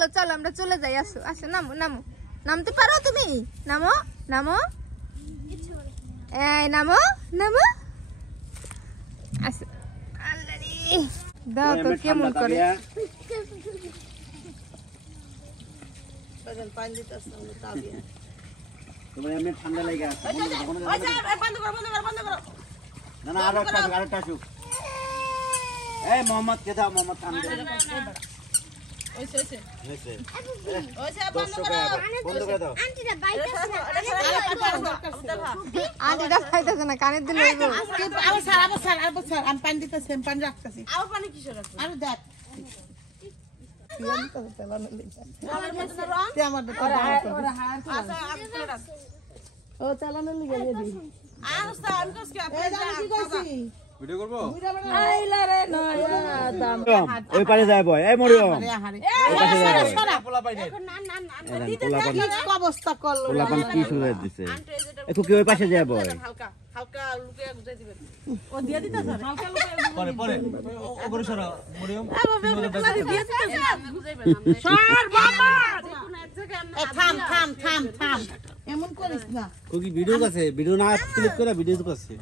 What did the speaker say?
চলো চলো আমরা চলে যাই। আসো আসো, নামো নামো। নামতে পারো তুমি? নামো নামো, এই নামো নামো। আসো। আল্লাহরে দাও তো কেমন করে। তোমার এমনি ঠান্ডা লেগে আছে। না না, আরেকটা আসুক। এই মোহাম্মদ কে দাও, মোহাম্মদ ঠান্ডা আন্টিটা খাইতেছে না, কানের দিলে আমি পানি দিতেছি, পানি রাখতেছি। আবার পানি কিসের রাখছো? আরে দেখ ওই পারে যায় বয়। এই মরিও অবস্থা করলো পোলাপান কি শুরু হয়ে দিছে। একটু কি ওই পাশে যায় বয়। হালকা লুকিয়ে গুজাই দিবেন। ও দিয়ে দিতেছ হালকা পরে পরে ওগরে সরা মরিয়ম সর বাবা থাম থাম থাম থাম এমন করিস না। ও কি ভিডিও আছে? ভিডিও না ক্লিক করে ভিডিও করছে।